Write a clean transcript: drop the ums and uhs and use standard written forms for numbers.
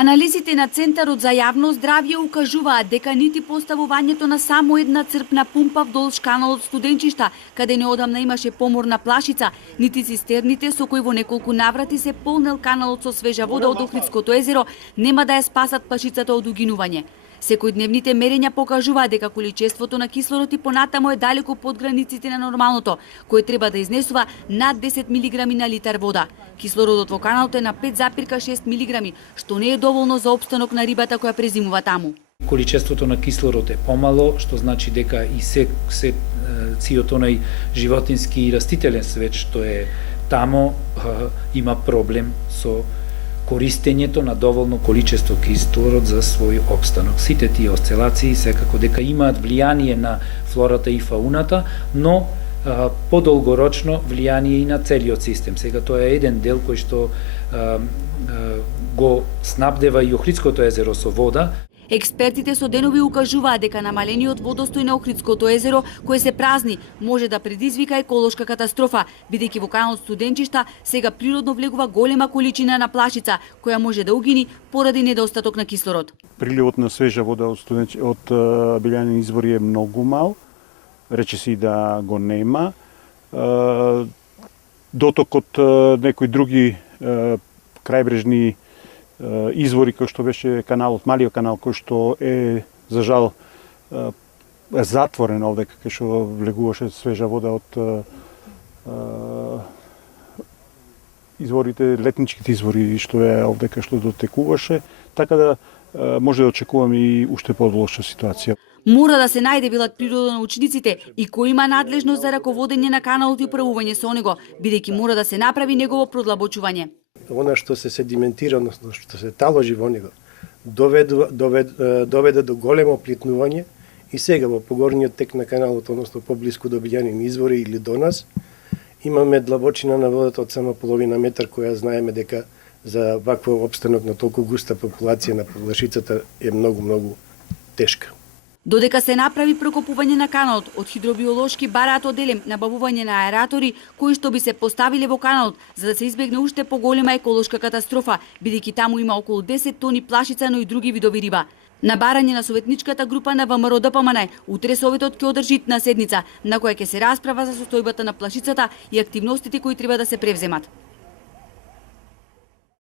Анализите на Центарот за јавно здравје укажуваат дека нити поставувањето на само една црпна пумпа вдолж каналот Студенчишта, каде неодамна имаше поморна плашица, нити цистерните со кои во неколку наврати се полнел каналот со свежа вода од Охридското езеро, нема да ја спасат плашицата од угинување. Секојдневните мерења покажуваат дека количеството на кислород и понатамо е далеку под границите на нормалното, кој треба да изнесува над 10 милиграми на литар вода. Кислородот во каналот е на 5,6 милиграми, што не е доволно за опстанок на рибата која презимува таму. Количеството на кислород е помало, што значи дека и цијот онај животински и растителен свет што е тамо има проблем со користењето на доволно количество кислород за свој опстанок. Сите тие осцилации секако дека имаат влијание на флората и фауната, но подолгорочно влијание и на целиот систем. Сега тоа е еден дел кој што го снабдева и Охридското езеро со вода. Експертите со денови укажуваат дека намалениот водостој на Охридското езеро, кој се празни, може да предизвика еколошка катастрофа, бидејќи во каналот Студенчишта сега природно влегува голема количина на плашица, која може да угини поради недостаток на кислород. Приливот на свежа вода од билјани извори е многу мал, речиси да го нема. Доток од некои други крајбрежни извори кој што беше каналот, малиот канал кој што е за жал затворен овде кај што влегуваше свежа вода од изворите, летничките извори што е овде кај што дотекуваше, така да може да очекуваме и уште полоша ситуација. Мора да се најде, велат природонаучниците, и кој има надлежност за раководење на каналот и управување со него, бидејќи мора да се направи негово продлабочување. Она што се седиментира, односно што се таложи во него, доведе до големо плитнување и сега во погорниот тек на каналот, односно поблиску до билјанини извори или до нас, имаме длабочина на водата од само половина метар, која знаеме дека за вакво опстанок на толку густа популација на плашицата е многу тешка. Додека се направи прокопување на каналот, од хидробиолошки бараат оделем набавување на аератори кои што би се поставиле во каналот за да се избегне уште поголема еколошка катастрофа, бидејќи таму има околу 10 тони плашица, но и други видови риба. На барање на советничката група на ВМРО ДПМН, утре Советот ќе одржи на седница, на која ќе се расправа за состојбата на плашицата и активностите кои треба да се превземат.